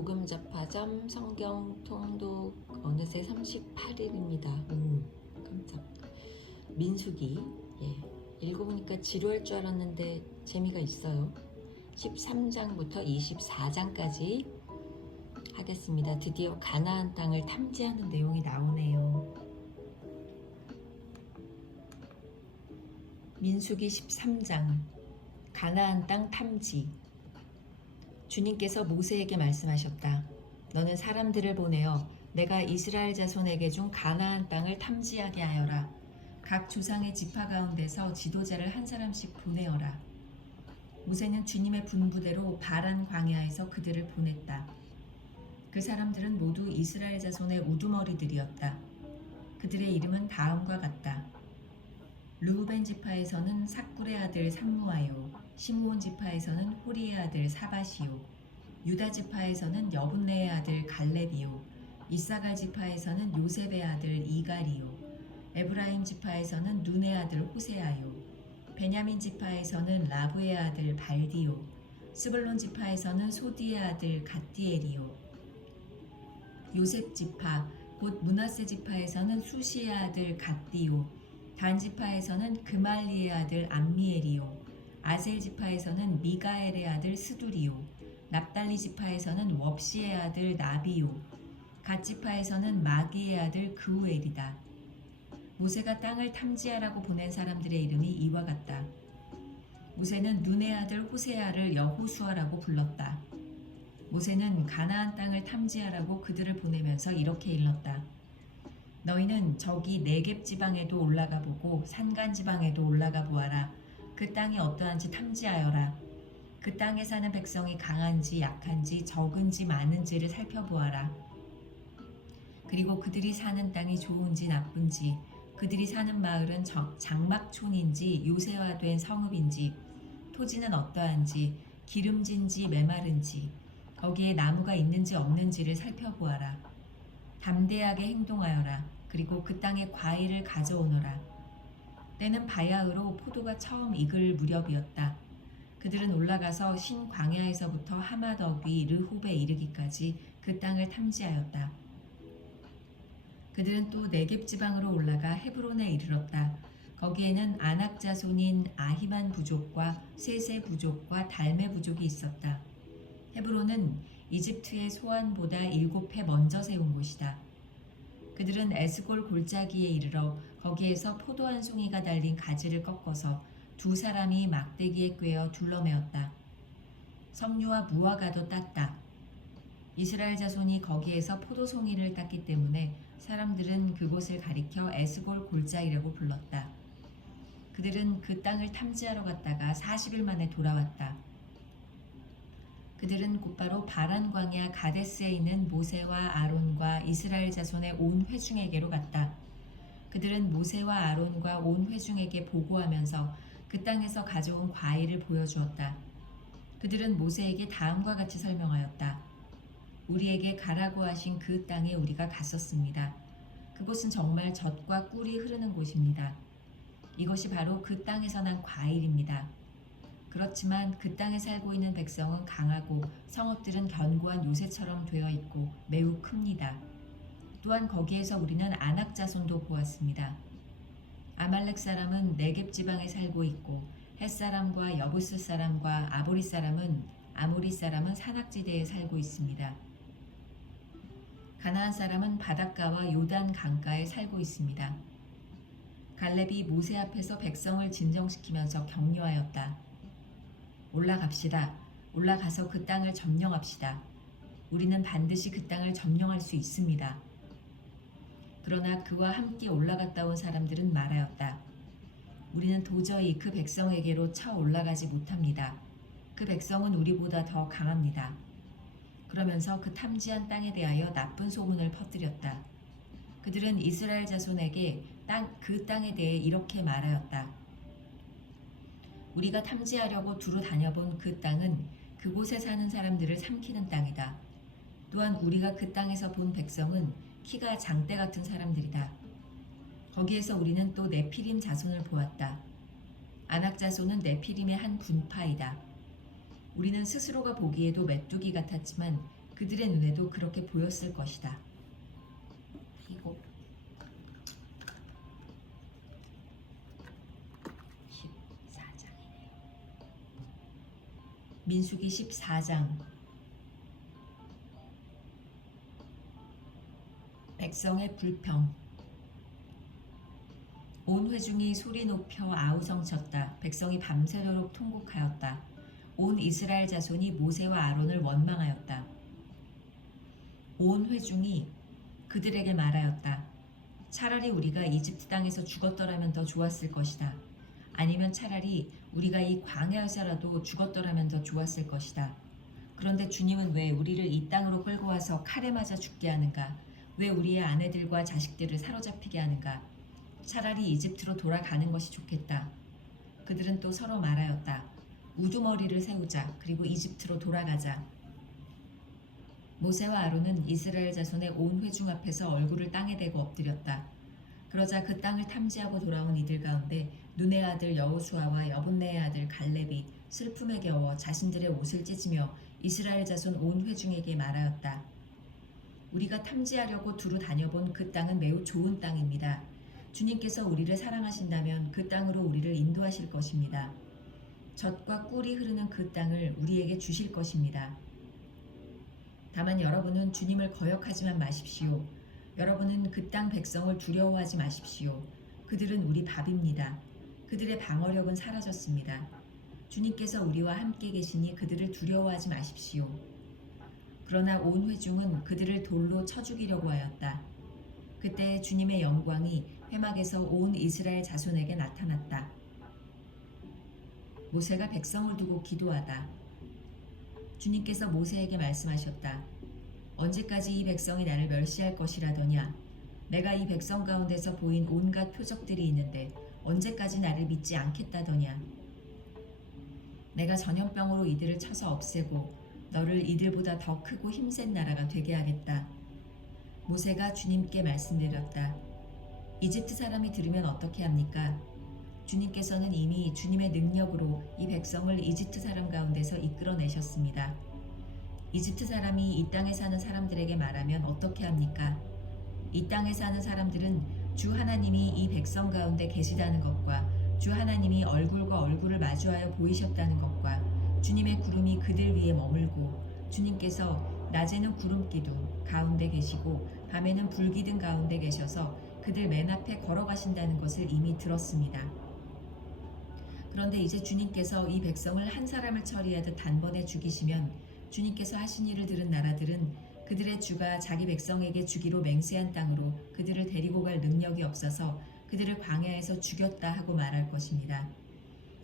복음잡화점 성경 통독 어느새 38일입니다. 깜짝. 민수기. 읽어보니까 지루할 줄 알았는데 재미가 있어요. 13장부터 24장까지 하겠습니다. 드디어 가나안 땅을 탐지하는 내용이 나오네요. 민수기 13장 가나안 땅 탐지. 주님께서 모세에게 말씀하셨다. 너는 사람들을 보내어 내가 이스라엘 자손에게 준 가나안 땅을 탐지하게 하여라. 각 조상의 지파 가운데서 지도자를 한 사람씩 보내어라. 모세는 주님의 분부대로 바란 광야에서 그들을 보냈다. 그 사람들은 모두 이스라엘 자손의 우두머리들이었다. 그들의 이름은 다음과 같다. 르우벤 지파에서는 삭굴의 아들 삼무아요, 시므온 지파에서는 호리의 아들 사바시요, 유다 지파에서는 여분네의 아들 갈렙이요, 이사갈 지파에서는 요셉의 아들 이갈이요, 에브라임 지파에서는 눈의 아들 호세아요, 베냐민 지파에서는 라브의 아들 발디요, 스불론 지파에서는 소디의 아들 갓디엘이요, 요셉 지파 곧 므낫세 지파에서는 수시의 아들 갓디요, 단 지파에서는 그말리의 아들 암미엘이요, 아셀 지파에서는 미가엘의 아들 스두리요, 납달리 지파에서는 웁시의 아들 나비요, 갓 지파에서는 마기의 아들 그우엘이다. 모세가 땅을 탐지하라고 보낸 사람들의 이름이 이와 같다. 모세는 눈의 아들 호세아를 여호수아라고 불렀다. 모세는 가나안 땅을 탐지하라고 그들을 보내면서 이렇게 일렀다. 너희는 저기 네겝 지방에도 올라가 보고 산간 지방에도 올라가 보아라. 그 땅이 어떠한지 탐지하여라. 그 땅에 사는 백성이 강한지 약한지 적은지 많은지를 살펴보아라. 그리고 그들이 사는 땅이 좋은지 나쁜지, 그들이 사는 마을은 장막촌인지 요새화된 성읍인지, 토지는 어떠한지 기름진지 메마른지, 거기에 나무가 있는지 없는지를 살펴보아라. 담대하게 행동하여라. 그리고 그 땅에 과일을 가져오너라. 때는 바야흐로 포도가 처음 익을 무렵이었다. 그들은 올라가서 신 광야에서부터 하마더귀 르홉에 이르기까지 그 땅을 탐지하였다. 그들은 또 네겝 지방으로 올라가 헤브론에 이르렀다. 거기에는 아낙 자손인 아히만 부족과 세세 부족과 달메 부족이 있었다. 헤브론은 이집트의 소안보다 7해 먼저 세운 곳이다. 그들은 에스골 골짜기에 이르러 거기에서 포도 한 송이가 달린 가지를 꺾어서 두 사람이 막대기에 꿰어 둘러매었다. 석류와 무화과도 땄다. 이스라엘 자손이 거기에서 포도송이를 땄기 때문에 사람들은 그곳을 가리켜 에스골 골짜기라고 불렀다. 그들은 그 땅을 탐지하러 갔다가 40일 만에 돌아왔다. 그들은 곧바로 바란 광야 가데스에 있는 모세와 아론과 이스라엘 자손의 온 회중에게로 갔다. 그들은 모세와 아론과 온 회중에게 보고하면서 그 땅에서 가져온 과일을 보여주었다. 그들은 모세에게 다음과 같이 설명하였다. 우리에게 가라고 하신 그 땅에 우리가 갔었습니다. 그곳은 정말 젖과 꿀이 흐르는 곳입니다. 이것이 바로 그 땅에서 난 과일입니다. 그렇지만 그 땅에 살고 있는 백성은 강하고 성읍들은 견고한 요새처럼 되어 있고 매우 큽니다. 또한 거기에서 우리는 아낙 자손도 보았습니다. 아말렉 사람은 네겝 지방에 살고 있고 헷 사람과 여부스 사람과 아모리 사람은 산악지대에 살고 있습니다. 가나안 사람은 바닷가와 요단 강가에 살고 있습니다. 갈렙이 모세 앞에서 백성을 진정시키면서 격려하였다. 올라갑시다. 올라가서 그 땅을 점령합시다. 우리는 반드시 그 땅을 점령할 수 있습니다. 그러나 그와 함께 올라갔다 온 사람들은 말하였다. 우리는 도저히 그 백성에게로 쳐 올라가지 못합니다. 그 백성은 우리보다 더 강합니다. 그러면서 그 탐지한 땅에 대하여 나쁜 소문을 퍼뜨렸다. 그들은 이스라엘 자손에게 그 땅에 대해 이렇게 말하였다. 우리가 탐지하려고 두루 다녀본 그 땅은 그곳에 사는 사람들을 삼키는 땅이다. 또한 우리가 그 땅에서 본 백성은 키가 장대 같은 사람들이다. 거기에서 우리는 또 네피림 자손을 보았다. 아낙 자손은 네피림의 한 분파이다. 우리는 스스로가 보기에도 메뚜기 같았지만 그들의 눈에도 그렇게 보였을 것이다. 이거 14장이네요. 민수기 14장. 백성의 불평. 온 회중이 소리 높여 아우성쳤다. 백성이 밤새도록 통곡하였다. 온 이스라엘 자손이 모세와 아론을 원망하였다. 온 회중이 그들에게 말하였다. 차라리 우리가 이집트 땅에서 죽었더라면 더 좋았을 것이다. 아니면 차라리 우리가 이 광야에서라도 죽었더라면 더 좋았을 것이다. 그런데 주님은 왜 우리를 이 땅으로 끌고 와서 칼에 맞아 죽게 하는가? 왜 우리의 아내들과 자식들을 사로잡히게 하는가? 차라리 이집트로 돌아가는 것이 좋겠다. 그들은 또 서로 말하였다. 우두머리를 세우자. 그리고 이집트로 돌아가자. 모세와 아론은 이스라엘 자손의 온 회중 앞에서 얼굴을 땅에 대고 엎드렸다. 그러자 그 땅을 탐지하고 돌아온 이들 가운데 눈의 아들 여호수아와 여분네의 아들 갈렙이 슬픔에 겨워 자신들의 옷을 찢으며 이스라엘 자손 온 회중에게 말하였다. 우리가 탐지하려고 두루 다녀본 그 땅은 매우 좋은 땅입니다. 주님께서 우리를 사랑하신다면 그 땅으로 우리를 인도하실 것입니다. 젖과 꿀이 흐르는 그 땅을 우리에게 주실 것입니다. 다만 여러분은 주님을 거역하지만 마십시오. 여러분은 그 땅 백성을 두려워하지 마십시오. 그들은 우리 밥입니다. 그들의 방어력은 사라졌습니다. 주님께서 우리와 함께 계시니 그들을 두려워하지 마십시오. 그러나 온 회중은 그들을 돌로 쳐 죽이려고 하였다. 그때 주님의 영광이 회막에서 온 이스라엘 자손에게 나타났다. 모세가 백성을 두고 기도하다. 주님께서 모세에게 말씀하셨다. 언제까지 이 백성이 나를 멸시할 것이라더냐? 내가 이 백성 가운데서 보인 온갖 표적들이 있는데 언제까지 나를 믿지 않겠다더냐? 내가 전염병으로 이들을 쳐서 없애고 너를 이들보다 더 크고 힘센 나라가 되게 하겠다. 모세가 주님께 말씀드렸다. 이집트 사람이 들으면 어떻게 합니까? 주님께서는 이미 주님의 능력으로 이 백성을 이집트 사람 가운데서 이끌어내셨습니다. 이집트 사람이 이 땅에 사는 사람들에게 말하면 어떻게 합니까? 이 땅에 사는 사람들은 주 하나님이 이 백성 가운데 계시다는 것과 주 하나님이 얼굴과 얼굴을 마주하여 보이셨다는 것과 주님의 구름이 그들 위에 머물고 주님께서 낮에는 구름기둥 가운데 계시고 밤에는 불기둥 가운데 계셔서 그들 맨 앞에 걸어가신다는 것을 이미 들었습니다. 그런데 이제 주님께서 이 백성을 한 사람을 처리하듯 단번에 죽이시면 주님께서 하신 일을 들은 나라들은 그들의 주가 자기 백성에게 주기로 맹세한 땅으로 그들을 데리고 갈 능력이 없어서 그들을 광야에서 죽였다 하고 말할 것입니다.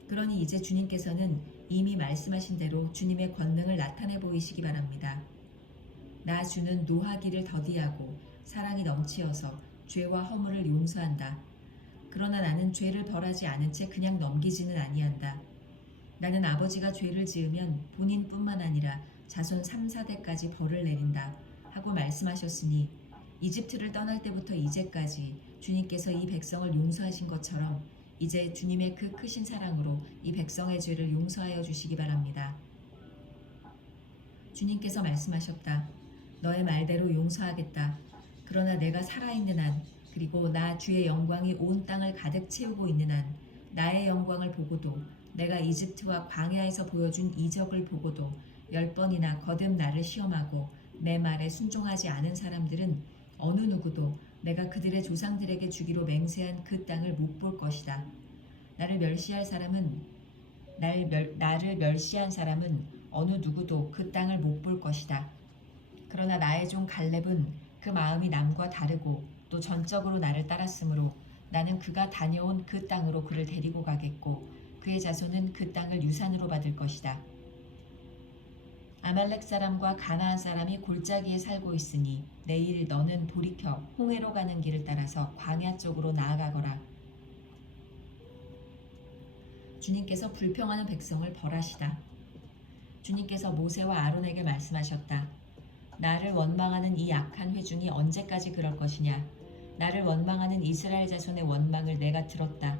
그러니 이제 주님께서는 이미 말씀하신 대로 주님의 권능을 나타내 보이시기 바랍니다. 나 주는 노하기를 더디하고 사랑이 넘치어서 죄와 허물을 용서한다. 그러나 나는 죄를 벌하지 않은 채 그냥 넘기지는 아니한다. 나는 아버지가 죄를 지으면 본인뿐만 아니라 자손 3, 4대까지 벌을 내린다 하고 말씀하셨으니 이집트를 떠날 때부터 이제까지 주님께서 이 백성을 용서하신 것처럼 이제 주님의 그 크신 사랑으로 이 백성의 죄를 용서하여 주시기 바랍니다. 주님께서 말씀하셨다. 너의 말대로 용서하겠다. 그러나 내가 살아있는 한 그리고 나 주의 영광이 온 땅을 가득 채우고 있는 한 나의 영광을 보고도 내가 이집트와 광야에서 보여준 이적을 보고도 10번이나 거듭 나를 시험하고 내 말에 순종하지 않은 사람들은 어느 누구도 내가 그들의 조상들에게 주기로 맹세한 그 땅을 못 볼 것이다. 나를 멸시한 사람은 어느 누구도 그 땅을 못 볼 것이다. 그러나 나의 종 갈렙은 그 마음이 남과 다르고 또 전적으로 나를 따랐으므로 나는 그가 다녀온 그 땅으로 그를 데리고 가겠고 그의 자손은 그 땅을 유산으로 받을 것이다. 아말렉 사람과 가나안 사람이 골짜기에 살고 있으니 내일 너는 돌이켜 홍해로 가는 길을 따라서 광야 쪽으로 나아가거라. 주님께서 불평하는 백성을 벌하시다. 주님께서 모세와 아론에게 말씀하셨다. 나를 원망하는 이 악한 회중이 언제까지 그럴 것이냐? 나를 원망하는 이스라엘 자손의 원망을 내가 들었다.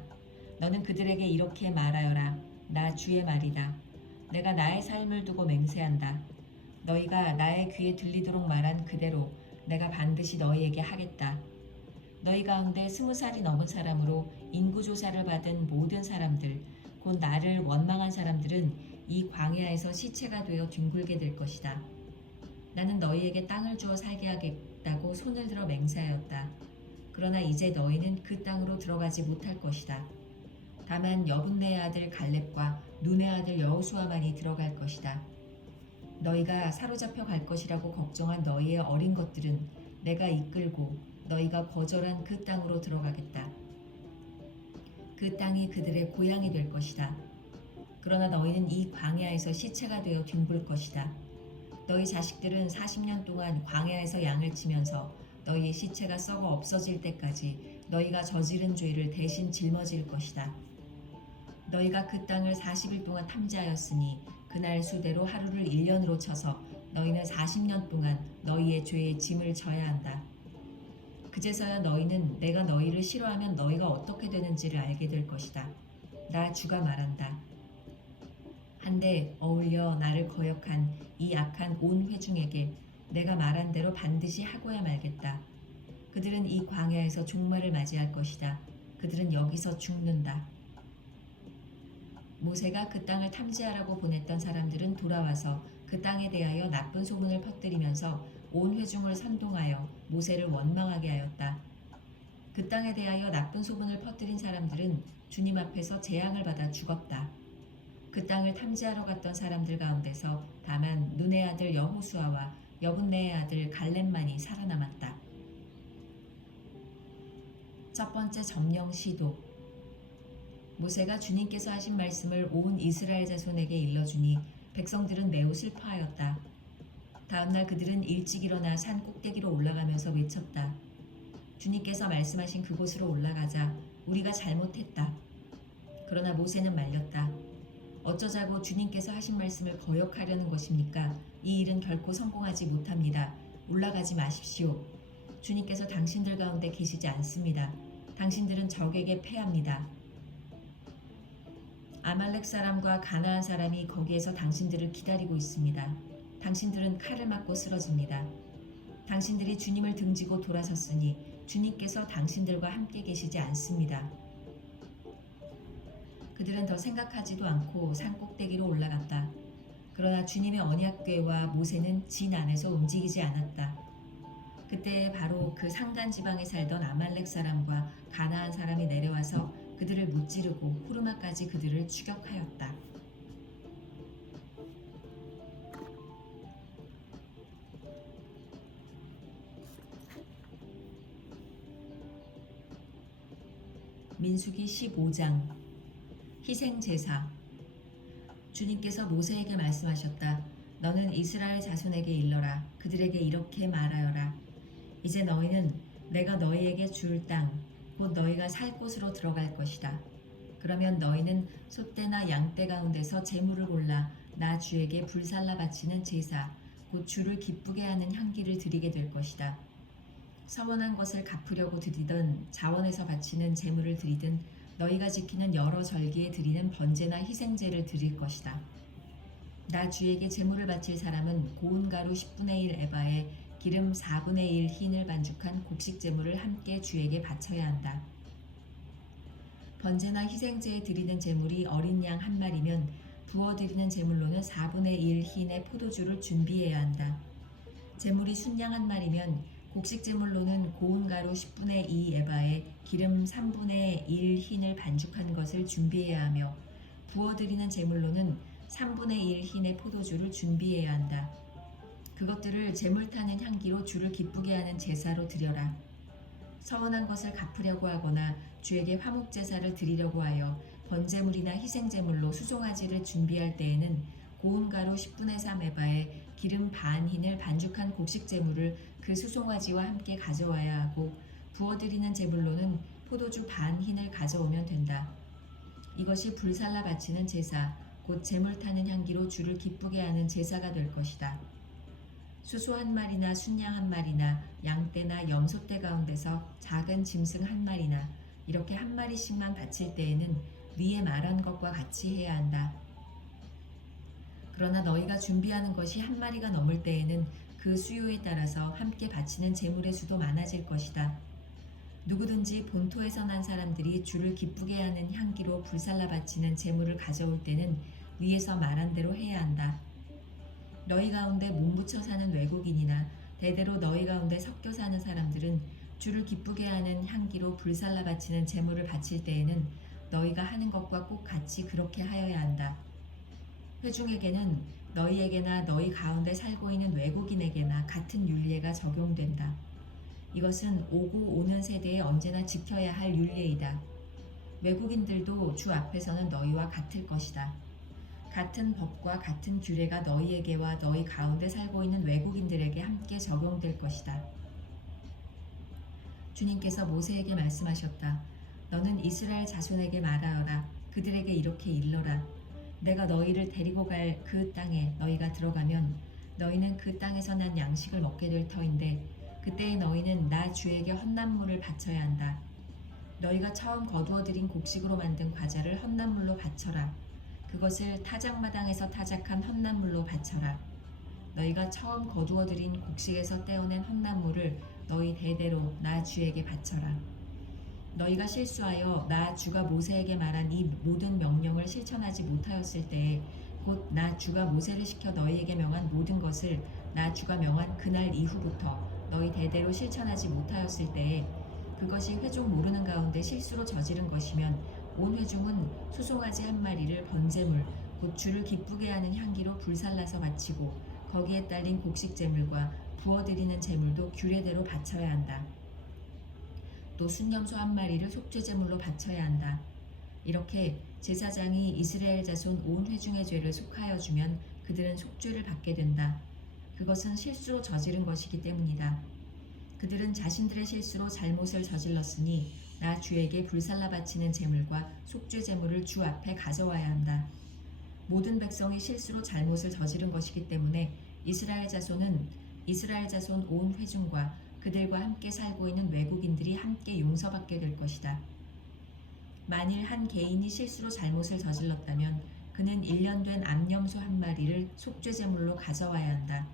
너는 그들에게 이렇게 말하여라. 나 주의 말이다. 내가 나의 삶을 두고 맹세한다. 너희가 나의 귀에 들리도록 말한 그대로 내가 반드시 너희에게 하겠다. 너희 가운데 20살이 넘은 사람으로 인구조사를 받은 모든 사람들, 곧 나를 원망한 사람들은 이 광야에서 시체가 되어 뒹굴게 될 것이다. 나는 너희에게 땅을 주어 살게 하겠다고 손을 들어 맹세하였다. 그러나 이제 너희는 그 땅으로 들어가지 못할 것이다. 다만 여분네의 아들 갈렙과 눈의 아들 여호수아만이 들어갈 것이다. 너희가 사로잡혀 갈 것이라고 걱정한 너희의 어린 것들은 내가 이끌고 너희가 거절한 그 땅으로 들어가겠다. 그 땅이 그들의 고향이 될 것이다. 그러나 너희는 이 광야에서 시체가 되어 뒹굴 것이다. 너희 자식들은 40년 동안 광야에서 양을 치면서 너희의 시체가 썩어 없어질 때까지 너희가 저지른 죄를 대신 짊어질 것이다. 너희가 그 땅을 40일 동안 탐지하였으니 그날 수대로 하루를 1년으로 쳐서 너희는 40년 동안 너희의 죄의 짐을 져야 한다. 그제서야 너희는 내가 너희를 싫어하면 너희가 어떻게 되는지를 알게 될 것이다. 나 주가 말한다. 한데 어울려 나를 거역한 이 악한 온 회중에게 내가 말한 대로 반드시 하고야 말겠다. 그들은 이 광야에서 종말을 맞이할 것이다. 그들은 여기서 죽는다. 모세가 그 땅을 탐지하라고 보냈던 사람들은 돌아와서 그 땅에 대하여 나쁜 소문을 퍼뜨리면서 온 회중을 선동하여 모세를 원망하게 하였다. 그 땅에 대하여 나쁜 소문을 퍼뜨린 사람들은 주님 앞에서 재앙을 받아 죽었다. 그 땅을 탐지하러 갔던 사람들 가운데서 다만 눈의 아들 여호수아와 여분네의 아들 갈렙만이 살아남았다. 첫 번째 점령 시도. 모세가 주님께서 하신 말씀을 온 이스라엘 자손에게 일러주니 백성들은 매우 슬퍼하였다. 다음날 그들은 일찍 일어나 산 꼭대기로 올라가면서 외쳤다. 주님께서 말씀하신 그곳으로 올라가자. 우리가 잘못했다. 그러나 모세는 말렸다. 어쩌자고 주님께서 하신 말씀을 거역하려는 것입니까? 이 일은 결코 성공하지 못합니다. 올라가지 마십시오. 주님께서 당신들 가운데 계시지 않습니다. 당신들은 적에게 패합니다. 아말렉 사람과 가나안 사람이 거기에서 당신들을 기다리고 있습니다. 당신들은 칼을 맞고 쓰러집니다. 당신들이 주님을 등지고 돌아섰으니 주님께서 당신들과 함께 계시지 않습니다. 그들은 더 생각하지도 않고 산 꼭대기로 올라갔다. 그러나 주님의 언약궤와 모세는 진 안에서 움직이지 않았다. 그때 바로 그 산간 지방에 살던 아말렉 사람과 가나안 사람이 내려와서 그들을 무찌르고 후르마까지 그들을 추격하였다. 민수기 15장. 희생제사. 주님께서 모세에게 말씀하셨다. 너는 이스라엘 자손에게 일러라. 그들에게 이렇게 말하여라. 이제 너희는 내가 너희에게 줄 땅, 곧 너희가 살 곳으로 들어갈 것이다. 그러면 너희는 소떼나 양떼 가운데서 제물을 골라 나 주에게 불살라 바치는 제사, 곧 주를 기쁘게 하는 향기를 드리게 될 것이다. 서원한 것을 갚으려고 드리던 자원에서 바치는 제물을 드리든 너희가 지키는 여러 절기에 드리는 번제나 희생제를 드릴 것이다. 나 주에게 제물을 바칠 사람은 고운 가루 10분의 1 에바에 기름 4분의 1 흰을 반죽한 곡식 제물을 함께 주에게 바쳐야 한다. 번제나 희생제에 드리는 제물이 어린 양 한 마리면 부어드리는 제물로는 4분의 1 흰의 포도주를 준비해야 한다. 제물이 순양 한 마리면 곡식 제물로는 고운 가루 10분의 2 에바에 기름 3분의 1 흰을 반죽한 것을 준비해야 하며 부어드리는 제물로는 3분의 1 흰의 포도주를 준비해야 한다. 그것들을 제물 타는 향기로 주를 기쁘게 하는 제사로 드려라. 서원한 것을 갚으려고 하거나 주에게 화목 제사를 드리려고 하여 번제물이나 희생제물로 수송아지를 준비할 때에는 고운 가루 10분의 3 에바에 기름 반 흰을 반죽한 곡식 제물을 그 수송아지와 함께 가져와야 하고 부어드리는 제물로는 포도주 반 흰을 가져오면 된다. 이것이 불살라 바치는 제사, 곧 제물 타는 향기로 주를 기쁘게 하는 제사가 될 것이다. 수소 한 마리나 순양 한 마리나 양떼나 염소떼 가운데서 작은 짐승 한 마리나 이렇게 한 마리씩만 바칠 때에는 위에 말한 것과 같이 해야 한다. 그러나 너희가 준비하는 것이 한 마리가 넘을 때에는 그 수요에 따라서 함께 바치는 제물의 수도 많아질 것이다. 누구든지 본토에서 난 사람들이 주를 기쁘게 하는 향기로 불살라 바치는 제물을 가져올 때는 위에서 말한 대로 해야 한다. 너희 가운데 몸붙여 사는 외국인이나 대대로 너희 가운데 섞여 사는 사람들은 주를 기쁘게 하는 향기로 불살라 바치는 제물을 바칠 때에는 너희가 하는 것과 꼭 같이 그렇게 하여야 한다. 회중에게는 너희에게나 너희 가운데 살고 있는 외국인에게나 같은 율례가 적용된다. 이것은 오고 오는 세대에 언제나 지켜야 할 율례이다. 외국인들도 주 앞에서는 너희와 같을 것이다. 같은 법과 같은 규례가 너희에게와 너희 가운데 살고 있는 외국인들에게 함께 적용될 것이다. 주님께서 모세에게 말씀하셨다. 너는 이스라엘 자손에게 말하여라. 그들에게 이렇게 일러라. 내가 너희를 데리고 갈 그 땅에 너희가 들어가면 너희는 그 땅에서 난 양식을 먹게 될 터인데 그때에 너희는 나 주에게 헌납물을 바쳐야 한다. 너희가 처음 거두어들인 곡식으로 만든 과자를 헌납물로 바쳐라. 그것을 타작마당에서 타작한 헌납물로 바쳐라. 너희가 처음 거두어들인 곡식에서 떼어낸 헌납물을 너희 대대로 나 주에게 바쳐라. 너희가 실수하여 나 주가 모세에게 말한 이 모든 명령을 실천하지 못하였을 때에 곧 나 주가 모세를 시켜 너희에게 명한 모든 것을 나 주가 명한 그날 이후부터 너희 대대로 실천하지 못하였을 때에 그것이 회중 모르는 가운데 실수로 저지른 것이면 온 회중은 소송아지 한 마리를 번제물 곧 주를 기쁘게 하는 향기로 불살라서 바치고 거기에 딸린 곡식 제물과 부어드리는 제물도 규례대로 바쳐야 한다. 또 순념소 한 마리를 속죄제물로 바쳐야 한다. 이렇게 제사장이 이스라엘 자손 온 회중의 죄를 속하여 주면 그들은 속죄를 받게 된다. 그것은 실수로 저지른 것이기 때문이다. 그들은 자신들의 실수로 잘못을 저질렀으니 나 주에게 불살라 바치는 제물과 속죄 제물을 주 앞에 가져와야 한다. 모든 백성이 실수로 잘못을 저지른 것이기 때문에 이스라엘 자손 온 회중과 그들과 함께 살고 있는 외국인들이 함께 용서받게 될 것이다. 만일 한 개인이 실수로 잘못을 저질렀다면 그는 1년 된 암염소 한 마리를 속죄 제물로 가져와야 한다.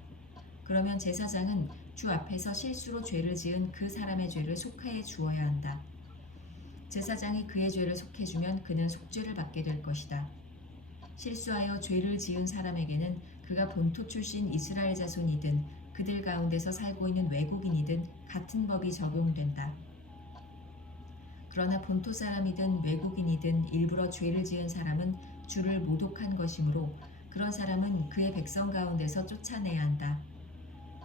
그러면 제사장은 주 앞에서 실수로 죄를 지은 그 사람의 죄를 속해 주어야 한다. 제사장이 그의 죄를 속해주면 그는 속죄를 받게 될 것이다. 실수하여 죄를 지은 사람에게는 그가 본토 출신 이스라엘 자손이든 그들 가운데서 살고 있는 외국인이든 같은 법이 적용된다. 그러나 본토 사람이든 외국인이든 일부러 죄를 지은 사람은 주를 모독한 것이므로 그런 사람은 그의 백성 가운데서 쫓아내야 한다.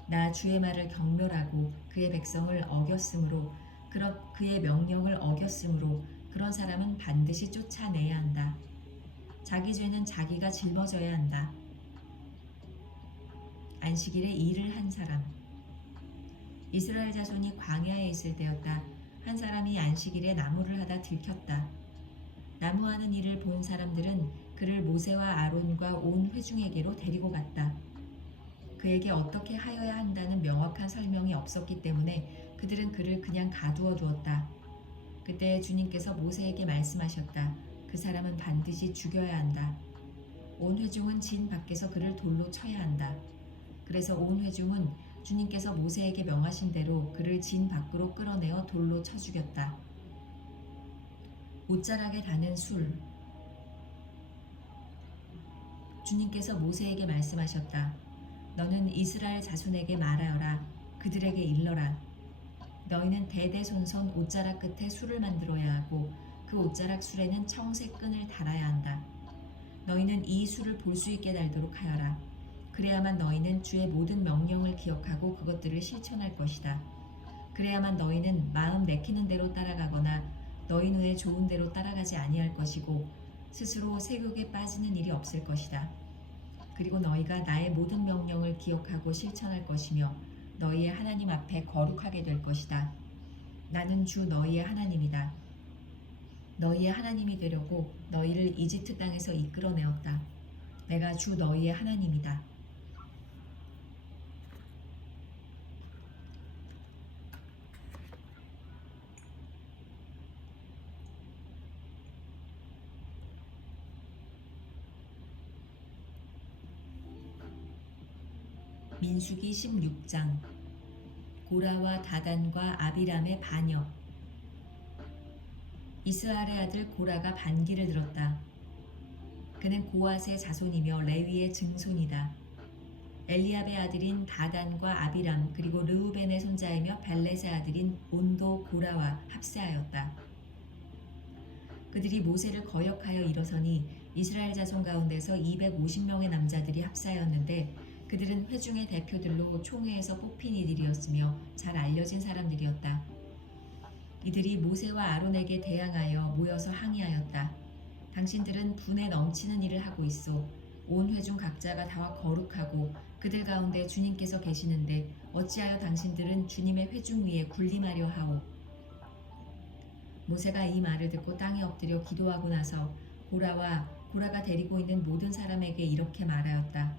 나 주의 말을 경멸하고 그의 백성을 어겼으므로 그의 명령을 어겼으므로 그런 사람은 반드시 쫓아내야 한다. 자기 죄는 자기가 짊어져야 한다. 안식일에 일을 한 사람. 이스라엘 자손이 광야에 있을 때였다. 한 사람이 안식일에 나무를 하다 들켰다. 나무하는 일을 본 사람들은 그를 모세와 아론과 온 회중에게로 데리고 갔다. 그에게 어떻게 하여야 한다는 명확한 설명이 없었기 때문에 그들은 그를 그냥 가두어 두었다. 그때 주님께서 모세에게 말씀하셨다. 그 사람은 반드시 죽여야 한다. 온 회중은 진 밖에서 그를 돌로 쳐야 한다. 그래서 온 회중은 주님께서 모세에게 명하신 대로 그를 진 밖으로 끌어내어 돌로 쳐 죽였다. 옷자락에 다는 술. 주님께서 모세에게 말씀하셨다. 너는 이스라엘 자손에게 말하여라. 그들에게 일러라. 너희는 대대손손 옷자락 끝에 술을 만들어야 하고 그 옷자락 술에는 청색 끈을 달아야 한다. 너희는 이 술을 볼 수 있게 달도록 하여라. 그래야만 너희는 주의 모든 명령을 기억하고 그것들을 실천할 것이다. 그래야만 너희는 마음 내키는 대로 따라가거나 너희 눈에 좋은 대로 따라가지 아니할 것이고 스스로 세욕에 빠지는 일이 없을 것이다. 그리고 너희가 나의 모든 명령을 기억하고 실천할 것이며 너희의 하나님 앞에 거룩하게 될 것이다. 나는 주 너희의 하나님이다. 너희의 하나님이 되려고 너희를 이집트 땅에서 이끌어내었다. 내가 주 너희의 하나님이다. 민수기 16장. 고라와 다단과 아비람의 반역. 이스라엘의 아들 고라가 반기를 들었다. 그는 고앗의 자손이며 레위의 증손이다. 엘리압의 아들인 다단과 아비람 그리고 르우벤의 손자이며 벨렛의 아들인 온도 고라와 합세하였다. 그들이 모세를 거역하여 일어서니 이스라엘 자손 가운데서 250명의 남자들이 합사하였는데 그들은 회중의 대표들로 총회에서 뽑힌 이들이었으며 잘 알려진 사람들이었다. 이들이 모세와 아론에게 대항하여 모여서 항의하였다. 당신들은 분에 넘치는 일을 하고 있어. 온 회중 각자가 다 거룩하고 그들 가운데 주님께서 계시는데 어찌하여 당신들은 주님의 회중 위에 군림하려 하오. 모세가 이 말을 듣고 땅에 엎드려 기도하고 나서 고라가 데리고 있는 모든 사람에게 이렇게 말하였다.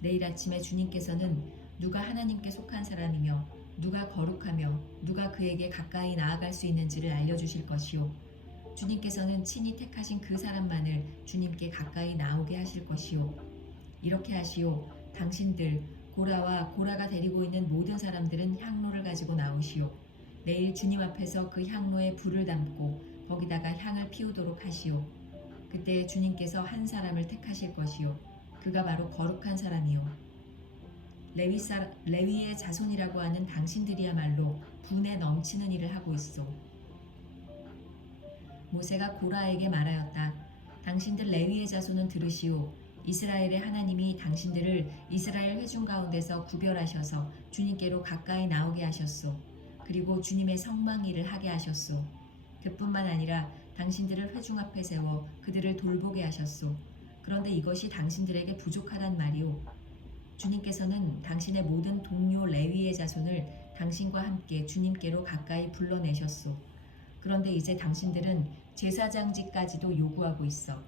내일 아침에 주님께서는 누가 하나님께 속한 사람이며 누가 거룩하며 누가 그에게 가까이 나아갈 수 있는지를 알려주실 것이요. 주님께서는 친히 택하신 그 사람만을 주님께 가까이 나오게 하실 것이요. 이렇게 하시오. 당신들 고라가 데리고 있는 모든 사람들은 향로를 가지고 나오시오. 내일 주님 앞에서 그 향로에 불을 담고 거기다가 향을 피우도록 하시오. 그때 주님께서 한 사람을 택하실 것이요. 그가 바로 거룩한 사람이요. 레위의 자손이라고 하는 당신들이야말로 분에 넘치는 일을 하고 있어. 모세가 고라에게 말하였다. 당신들 레위의 자손은 들으시오. 이스라엘의 하나님이 당신들을 이스라엘 회중 가운데서 구별하셔서 주님께로 가까이 나오게 하셨소. 그리고 주님의 성망일을 하게 하셨소. 그뿐만 아니라 당신들을 회중 앞에 세워 그들을 돌보게 하셨소. 그런데 이것이 당신들에게 부족하단 말이오. 주님께서는 당신의 모든 동료 레위의 자손을 당신과 함께 주님께로 가까이 불러내셨소. 그런데 이제 당신들은 제사장직까지도 요구하고 있어.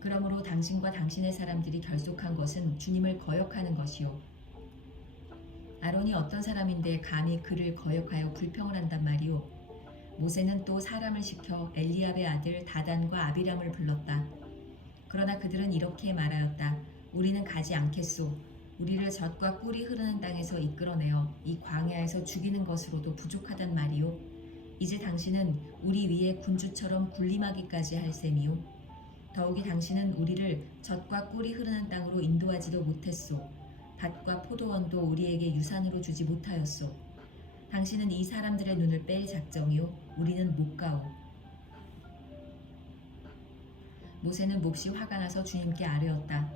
그러므로 당신과 당신의 사람들이 결속한 것은 주님을 거역하는 것이요. 아론이 어떤 사람인데 감히 그를 거역하여 불평을 한단 말이오. 모세는 또 사람을 시켜 엘리압의 아들 다단과 아비람을 불렀다. 그러나 그들은 이렇게 말하였다. 우리는 가지 않겠소. 우리를 젖과 꿀이 흐르는 땅에서 이끌어내어 이 광야에서 죽이는 것으로도 부족하단 말이오. 이제 당신은 우리 위에 군주처럼 군림하기까지 할 셈이오. 더욱이 당신은 우리를 젖과 꿀이 흐르는 땅으로 인도하지도 못했소. 밭과 포도원도 우리에게 유산으로 주지 못하였소. 당신은 이 사람들의 눈을 뺄 작정이오. 우리는 못 가오. 모세는 몹시 화가 나서 주님께 아뢰었다.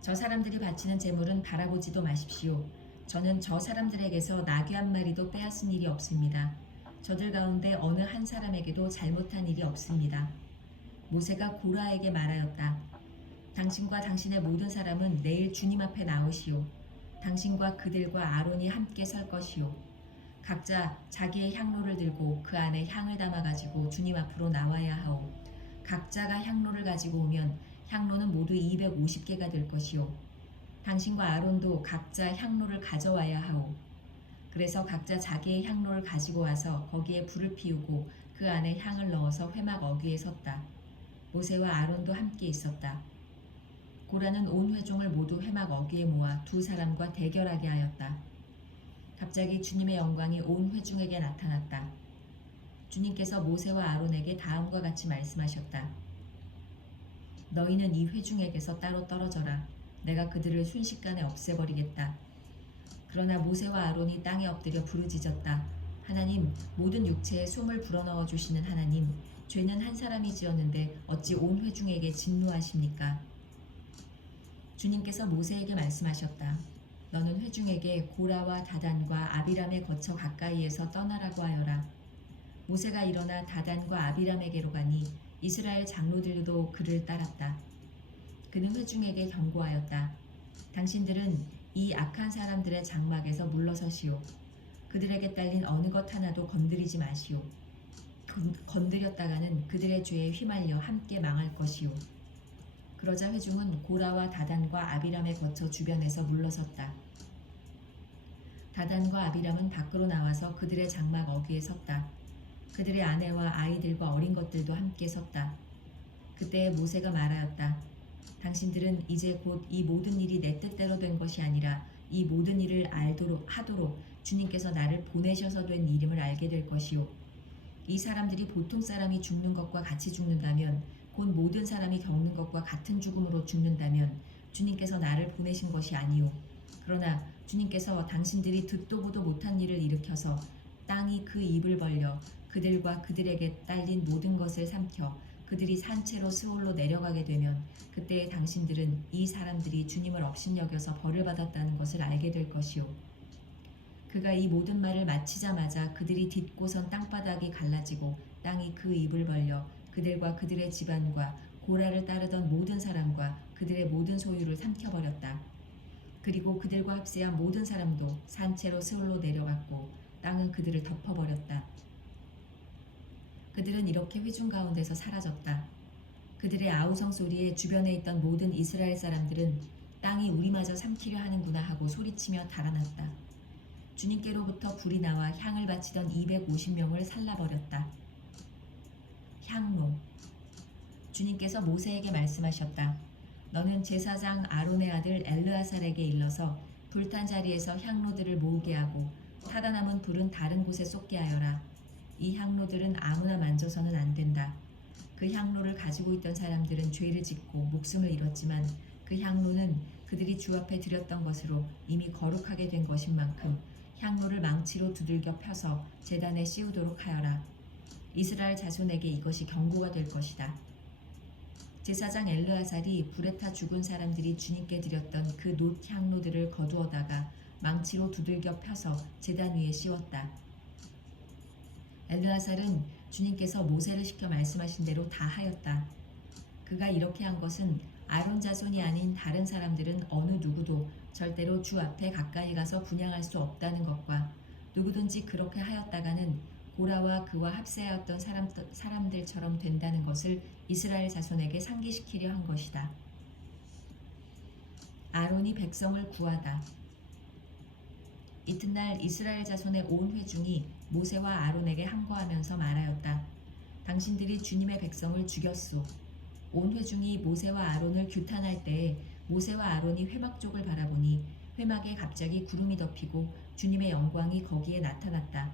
저 사람들이 바치는 제물은 바라보지도 마십시오. 저는 저 사람들에게서 나귀 한 마리도 빼앗은 일이 없습니다. 저들 가운데 어느 한 사람에게도 잘못한 일이 없습니다. 모세가 고라에게 말하였다. 당신과 당신의 모든 사람은 내일 주님 앞에 나오시오. 당신과 그들과 아론이 함께 설 것이오. 각자 자기의 향로를 들고 그 안에 향을 담아가지고 주님 앞으로 나와야 하오. 각자가 향로를 가지고 오면 향로는 모두 250개가 될 것이오. 당신과 아론도 각자 향로를 가져와야 하오. 그래서 각자 자기의 향로를 가지고 와서 거기에 불을 피우고 그 안에 향을 넣어서 회막 어귀에 섰다. 모세와 아론도 함께 있었다. 고라는 온 회중을 모두 회막 어귀에 모아 두 사람과 대결하게 하였다. 갑자기 주님의 영광이 온 회중에게 나타났다. 주님께서 모세와 아론에게 다음과 같이 말씀하셨다. 너희는 이 회중에게서 따로 떨어져라. 내가 그들을 순식간에 없애버리겠다. 그러나 모세와 아론이 땅에 엎드려 부르짖었다. 하나님, 모든 육체에 숨을 불어넣어 주시는 하나님, 죄는 한 사람이 지었는데 어찌 온 회중에게 진노하십니까? 주님께서 모세에게 말씀하셨다. 너는 회중에게 고라와 다단과 아비람에 거쳐 가까이에서 떠나라고 하여라. 모세가 일어나 다단과 아비람에게로 가니 이스라엘 장로들도 그를 따랐다. 그는 회중에게 경고하였다. 당신들은 이 악한 사람들의 장막에서 물러서시오. 그들에게 딸린 어느 것 하나도 건드리지 마시오. 건드렸다가는 그들의 죄에 휘말려 함께 망할 것이오. 그러자 회중은 고라와 다단과 아비람에 거쳐 주변에서 물러섰다. 다단과 아비람은 밖으로 나와서 그들의 장막 어귀에 섰다. 그들의 아내와 아이들과 어린 것들도 함께 섰다. 그때 모세가 말하였다. 당신들은 이제 곧 이 모든 일이 내 뜻대로 된 것이 아니라 이 모든 일을 하도록 주님께서 나를 보내셔서 된 일임을 알게 될 것이요. 이 사람들이 보통 사람이 죽는 것과 같이 죽는다면, 곧 모든 사람이 겪는 것과 같은 죽음으로 죽는다면 주님께서 나를 보내신 것이 아니요. 그러나 주님께서 당신들이 듣도 보도 못한 일을 일으켜서 땅이 그 입을 벌려 그들과 그들에게 딸린 모든 것을 삼켜 그들이 산채로 스올로 내려가게 되면, 그때에 당신들은 이 사람들이 주님을 업신여겨서 벌을 받았다는 것을 알게 될 것이요. 그가 이 모든 말을 마치자마자 그들이 딛고선 땅바닥이 갈라지고 땅이 그 입을 벌려 그들과 그들의 집안과 고라를 따르던 모든 사람과 그들의 모든 소유를 삼켜버렸다. 그리고 그들과 합세한 모든 사람도 산채로 스올로 내려갔고 땅은 그들을 덮어버렸다. 그들은 이렇게 회중 가운데서 사라졌다. 그들의 아우성 소리에 주변에 있던 모든 이스라엘 사람들은 땅이 우리마저 삼키려 하는구나 하고 소리치며 달아났다. 주님께로부터 불이 나와 향을 바치던 250명을 살라버렸다. 향로. 주님께서 모세에게 말씀하셨다. 너는 제사장 아론의 아들 엘르아살에게 일러서 불탄 자리에서 향로들을 모으게 하고 타다 남은 불은 다른 곳에 쏟게 하여라. 이 향로들은 아무나 만져서는 안 된다. 그 향로를 가지고 있던 사람들은 죄를 짓고 목숨을 잃었지만 그 향로는 그들이 주 앞에 드렸던 것으로 이미 거룩하게 된 것인 만큼 향로를 망치로 두들겨 펴서 제단에 씌우도록 하여라. 이스라엘 자손에게 이것이 경고가 될 것이다. 제사장 엘르아살이 불에 타 죽은 사람들이 주님께 드렸던 그 놋 향로들을 거두어다가 망치로 두들겨 펴서 제단 위에 씌웠다. 엘르아살은 주님께서 모세를 시켜 말씀하신 대로 다 하였다. 그가 이렇게 한 것은 아론 자손이 아닌 다른 사람들은 어느 누구도 절대로 주 앞에 가까이 가서 분향할 수 없다는 것과, 누구든지 그렇게 하였다가는 고라와 그와 합세하였던 사람들처럼 된다는 것을 이스라엘 자손에게 상기시키려 한 것이다. 아론이 백성을 구하다. 이튿날 이스라엘 자손의 온 회중이 모세와 아론에게 항거하면서 말하였다. 당신들이 주님의 백성을 죽였소. 온 회중이 모세와 아론을 규탄할 때에 모세와 아론이 회막 쪽을 바라보니 회막에 갑자기 구름이 덮이고 주님의 영광이 거기에 나타났다.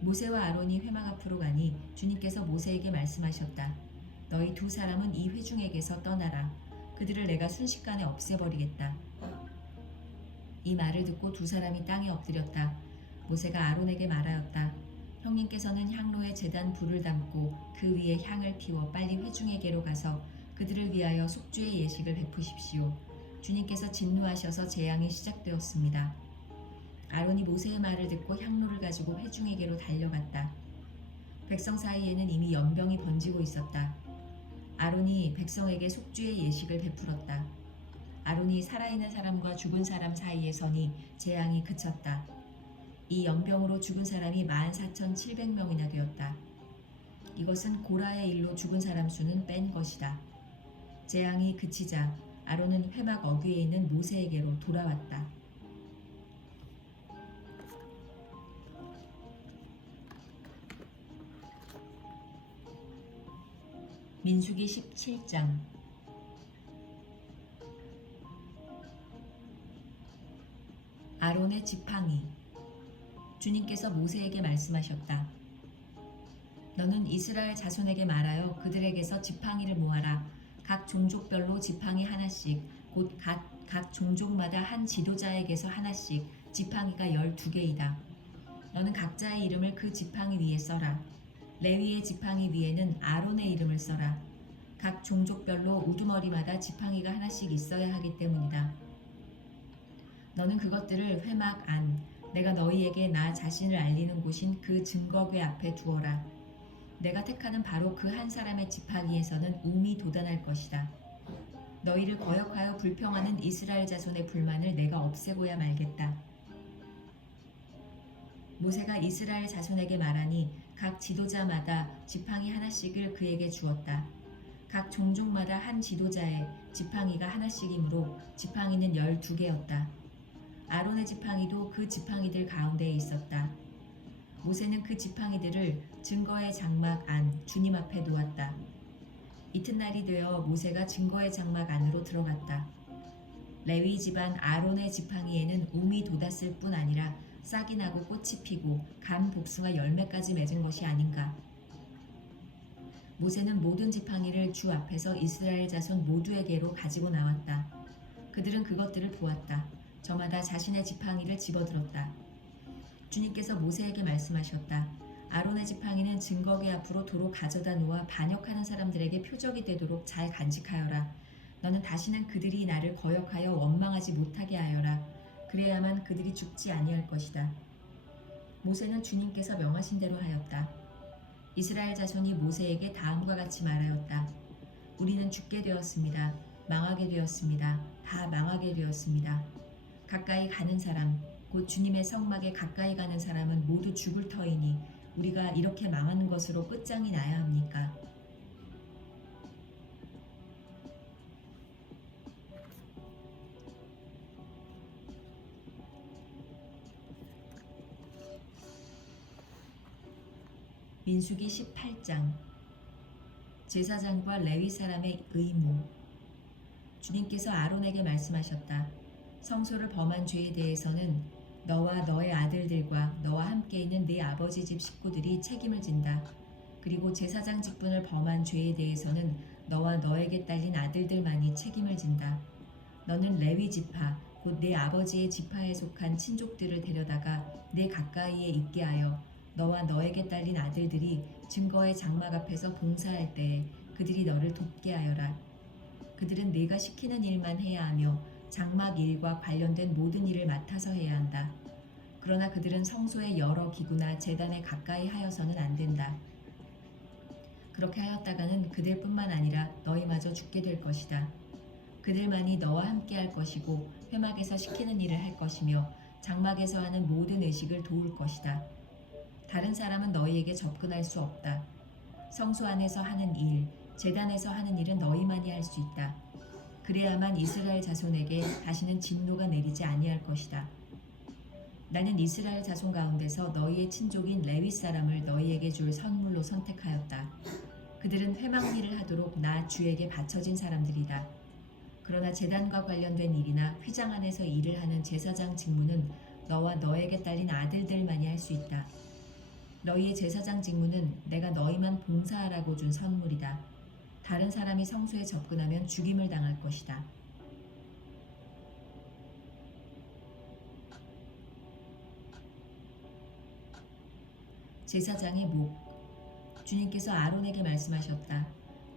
모세와 아론이 회막 앞으로 가니 주님께서 모세에게 말씀하셨다. 너희 두 사람은 이 회중에게서 떠나라. 그들을 내가 순식간에 없애버리겠다. 이 말을 듣고 두 사람이 땅에 엎드렸다. 모세가 아론에게 말하였다. 형님께서는 향로에 제단 불을 담고 그 위에 향을 피워 빨리 회중에게로 가서 그들을 위하여 속죄의 예식을 베푸십시오. 주님께서 진노하셔서 재앙이 시작되었습니다. 아론이 모세의 말을 듣고 향로를 가지고 회중에게로 달려갔다. 백성 사이에는 이미 연병이 번지고 있었다. 아론이 백성에게 속죄의 예식을 베풀었다. 아론이 살아있는 사람과 죽은 사람 사이에 서니 재앙이 그쳤다. 이 연병으로 죽은 사람이 14,700명이나 되었다. 이것은 고라의 일로 죽은 사람 수는 뺀 것이다. 재앙이 그치자 아론은 회막 어귀에 있는 모세에게로 돌아왔다. 민수기 17장. 아론의 지팡이. 주님께서 모세에게 말씀하셨다. 너는 이스라엘 자손에게 말하여 그들에게서 지팡이를 모아라. 각 종족별로 지팡이 하나씩, 곧 각 종족마다 한 지도자에게서 하나씩 지팡이가 12개이다. 너는 각자의 이름을 그 지팡이 위에 써라. 레위의 지팡이 위에는 아론의 이름을 써라. 각 종족별로 우두머리마다 지팡이가 하나씩 있어야 하기 때문이다. 너는 그것들을 회막 안, 내가 너희에게 나 자신을 알리는 곳인 그 증거궤 앞에 두어라. 내가 택하는 바로 그 한 사람의 지팡이에서는 움이 돋아날 것이다. 너희를 거역하여 불평하는 이스라엘 자손의 불만을 내가 없애고야 말겠다. 모세가 이스라엘 자손에게 말하니 각 지도자마다 지팡이 하나씩을 그에게 주었다. 각 종족마다 한 지도자의 지팡이가 하나씩이므로 지팡이는 12개였다. 아론의 지팡이도 그 지팡이들 가운데에 있었다. 모세는 그 지팡이들을 증거의 장막 안 주님 앞에 놓았다. 이튿날이 되어 모세가 증거의 장막 안으로 들어갔다. 레위 집안 아론의 지팡이에는 웅이 돋았을 뿐 아니라 싹이 나고 꽃이 피고 감 복숭아 열매까지 맺은 것이 아닌가. 모세는 모든 지팡이를 주 앞에서 이스라엘 자손 모두에게로 가지고 나왔다. 그들은 그것들을 보았다. 저마다 자신의 지팡이를 집어들었다. 주님께서 모세에게 말씀하셨다. 아론의 지팡이는 증거궤 앞으로 도로 가져다 놓아 반역하는 사람들에게 표적이 되도록 잘 간직하여라. 너는 다시는 그들이 나를 거역하여 원망하지 못하게 하여라. 그래야만 그들이 죽지 아니할 것이다. 모세는 주님께서 명하신 대로 하였다. 이스라엘 자손이 모세에게 다음과 같이 말하였다. 우리는 죽게 되었습니다. 망하게 되었습니다. 다 망하게 되었습니다. 가까이 가는 사람, 곧 주님의 성막에 가까이 가는 사람은 모두 죽을 터이니 우리가 이렇게 망하는 것으로 끝장이 나야 합니까? 민수기 18장 제사장과 레위 사람의 의무. 주님께서 아론에게 말씀하셨다. 성소를 범한 죄에 대해서는 너와 너의 아들들과 너와 함께 있는 네 아버지 집 식구들이 책임을 진다. 그리고 제사장 직분을 범한 죄에 대해서는 너와 너에게 딸린 아들들만이 책임을 진다. 너는 레위 지파, 곧 네 아버지의 지파에 속한 친족들을 데려다가 네 가까이에 있게 하여 너와 너에게 딸린 아들들이 증거의 장막 앞에서 봉사할 때에 그들이 너를 돕게 하여라. 그들은 네가 시키는 일만 해야 하며 장막 일과 관련된 모든 일을 맡아서 해야 한다. 그러나 그들은 성소의 여러 기구나 제단에 가까이 하여서는 안 된다. 그렇게 하였다가는 그들뿐만 아니라 너희마저 죽게 될 것이다. 그들만이 너와 함께 할 것이고 회막에서 시키는 일을 할 것이며 장막에서 하는 모든 의식을 도울 것이다. 다른 사람은 너희에게 접근할 수 없다. 성소 안에서 하는 일, 제단에서 하는 일은 너희만이 할 수 있다. 그래야만 이스라엘 자손에게 다시는 진노가 내리지 아니할 것이다. 나는 이스라엘 자손 가운데서 너희의 친족인 레위 사람을 너희에게 줄 선물로 선택하였다. 그들은 회막 일을 하도록 나 주에게 바쳐진 사람들이다. 그러나 제단과 관련된 일이나 휘장 안에서 일을 하는 제사장 직무는 너와 너에게 딸린 아들들만이 할 수 있다. 너희의 제사장 직무는 내가 너희만 봉사하라고 준 선물이다. 다른 사람이 성소에 접근하면 죽임을 당할 것이다. 제사장의 목. 주님께서 아론에게 말씀하셨다.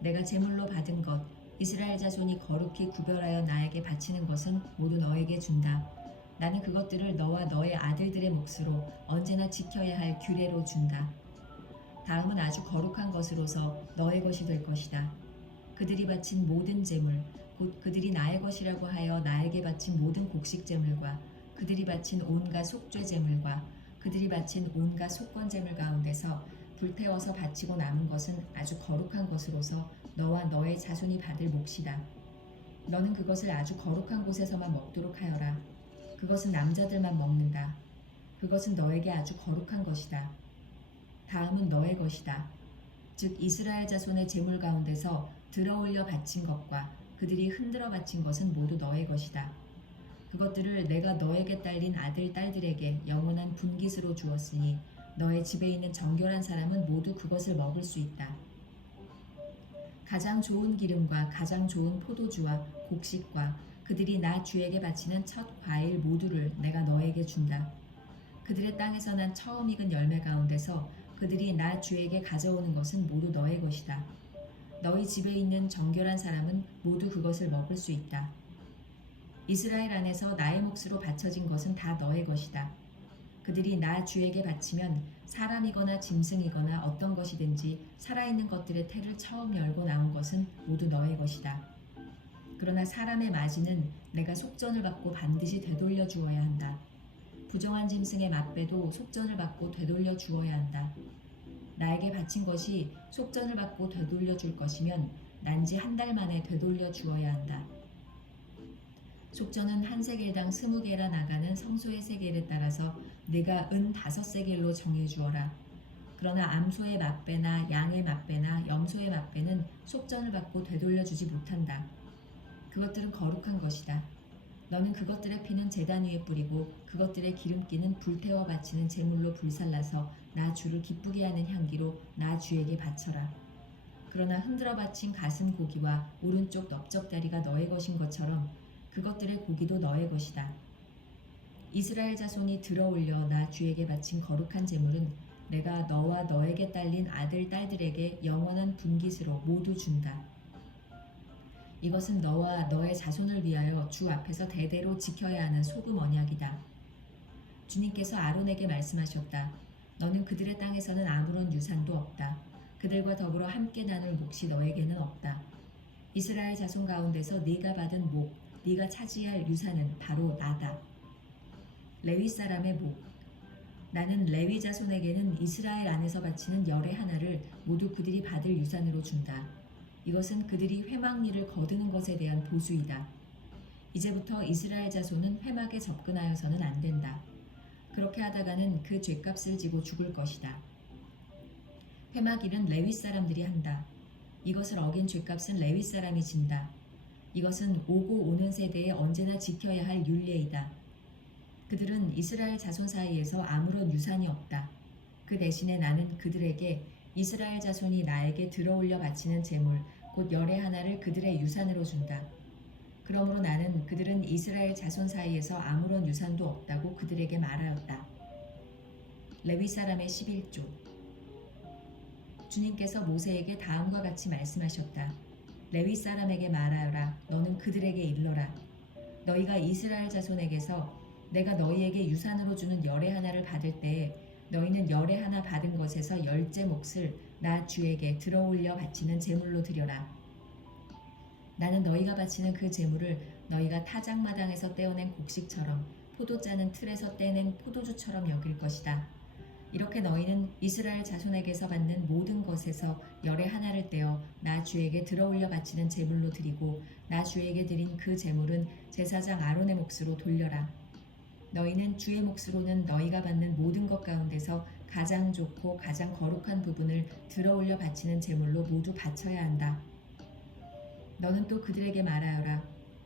내가 제물로 받은 것, 이스라엘 자손이 거룩히 구별하여 나에게 바치는 것은 모두 너에게 준다. 나는 그것들을 너와 너의 아들들의 몫으로 언제나 지켜야 할 규례로 준다. 다음은 아주 거룩한 것으로서 너의 것이 될 것이다. 그들이 바친 모든 제물, 곧 그들이 나의 것이라고 하여 나에게 바친 모든 곡식 제물과 그들이 바친 온갖 속죄 제물과 그들이 바친 온갖 속건 제물 가운데서 불태워서 바치고 남은 것은 아주 거룩한 것으로서 너와 너의 자손이 받을 몫이다. 너는 그것을 아주 거룩한 곳에서만 먹도록 하여라. 그것은 남자들만 먹는다. 그것은 너에게 아주 거룩한 것이다. 다음은 너의 것이다. 즉 이스라엘 자손의 제물 가운데서 들어올려 바친 것과 그들이 흔들어 바친 것은 모두 너의 것이다. 그것들을 내가 너에게 딸린 아들 딸들에게 영원한 분깃으로 주었으니 너의 집에 있는 정결한 사람은 모두 그것을 먹을 수 있다. 가장 좋은 기름과 가장 좋은 포도주와 곡식과 그들이 나 주에게 바치는 첫 과일 모두를 내가 너에게 준다. 그들의 땅에서 난 처음 익은 열매 가운데서 그들이 나 주에게 가져오는 것은 모두 너의 것이다. 너희 집에 있는 정결한 사람은 모두 그것을 먹을 수 있다. 이스라엘 안에서 나의 몫으로 바쳐진 것은 다 너의 것이다. 그들이 나 주에게 바치면 사람이거나 짐승이거나 어떤 것이든지 살아있는 것들의 태를 처음 열고 나온 것은 모두 너의 것이다. 그러나 사람의 마지는 내가 속전을 받고 반드시 되돌려 주어야 한다. 부정한 짐승의 맛배도 속전을 받고 되돌려 주어야 한다. 나에게 바친 것이 속전을 받고 되돌려 줄 것이면 난지 한 달 만에 되돌려 주어야 한다. 속전은 한 세겔당 20개라 나가는 성소의 세겔에 따라서 네가 은 5세겔로 정해 주어라. 그러나 암소의 맛배나 양의 맛배나 염소의 맛배는 속전을 받고 되돌려 주지 못한다. 그것들은 거룩한 것이다. 너는 그것들의 피는 제단 위에 뿌리고 그것들의 기름기는 불태워 바치는 제물로 불살라서 나 주를 기쁘게 하는 향기로 나 주에게 바쳐라. 그러나 흔들어 바친 가슴 고기와 오른쪽 넓적다리가 너의 것인 것처럼 그것들의 고기도 너의 것이다. 이스라엘 자손이 들어올려 나 주에게 바친 거룩한 제물은 내가 너와 너에게 딸린 아들 딸들에게 영원한 분깃으로 모두 준다. 이것은 너와 너의 자손을 위하여 주 앞에서 대대로 지켜야 하는 소금 언약이다. 주님께서 아론에게 말씀하셨다. 너는 그들의 땅에서는 아무런 유산도 없다. 그들과 더불어 함께 나눌 몫이 너에게는 없다. 이스라엘 자손 가운데서 네가 받은 목, 네가 차지할 유산은 바로 나다. 레위 사람의 목. 나는 레위 자손에게는 이스라엘 안에서 바치는 열의 하나를 모두 그들이 받을 유산으로 준다. 이것은 그들이 회막리를 거두는 것에 대한 보수이다. 이제부터 이스라엘 자손은 회막에 접근하여서는 안 된다. 그렇게 하다가는 그 죗값을 지고 죽을 것이다. 회막 일은 레위 사람들이 한다. 이것을 어긴 죗값은 레위 사람이 진다. 이것은 오고 오는 세대에 언제나 지켜야 할 율례이다. 그들은 이스라엘 자손 사이에서 아무런 유산이 없다. 그 대신에 나는 그들에게 이스라엘 자손이 나에게 들어올려 바치는 제물, 곧 열의 하나를 그들의 유산으로 준다. 그러므로 나는 그들은 이스라엘 자손 사이에서 아무런 유산도 없다고 그들에게 말하였다. 레위 사람의 11조. 주님께서 모세에게 다음과 같이 말씀하셨다. 레위 사람에게 말하여라. 너는 그들에게 일러라. 너희가 이스라엘 자손에게서 내가 너희에게 유산으로 주는 열의 하나를 받을 때에 너희는 열의 하나 받은 것에서 열째 몫을 나 주에게 들어올려 바치는 제물로 드려라. 나는 너희가 바치는 그 제물을 너희가 타작마당에서 떼어낸 곡식처럼 포도 짜는 틀에서 떼낸 포도주처럼 여길 것이다. 이렇게 너희는 이스라엘 자손에게서 받는 모든 것에서 열의 하나를 떼어 나 주에게 들어올려 바치는 제물로 드리고 나 주에게 드린 그 제물은 제사장 아론의 몫으로 돌려라. 너희는 주의 몫으로는 너희가 받는 모든 것 가운데서 가장 좋고 가장 거룩한 부분을 들어올려 바치는 제물로 모두 바쳐야 한다. 너는 또 그들에게 말하여라.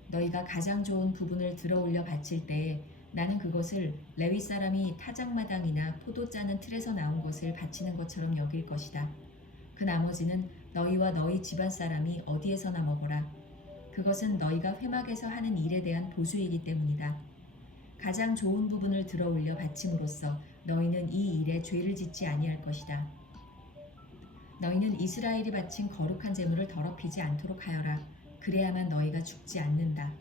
너희가 가장 좋은 부분을 들어올려 바칠 때에 나는 그것을 레위 사람이 타작마당이나 포도 짜는 틀에서 나온 것을 바치는 것처럼 여길 것이다. 그 나머지는 너희와 너희 집안 사람이 어디에서나 먹어라. 그것은 너희가 회막에서 하는 일에 대한 보수이기 때문이다. 가장 좋은 부분을 들어올려 바침으로써 너희는 이 일에 죄를 짓지 아니할 것이다. 너희는 이스라엘이 바친 거룩한 제물을 더럽히지 않도록 하여라. 그래야만 너희가 죽지 않는다.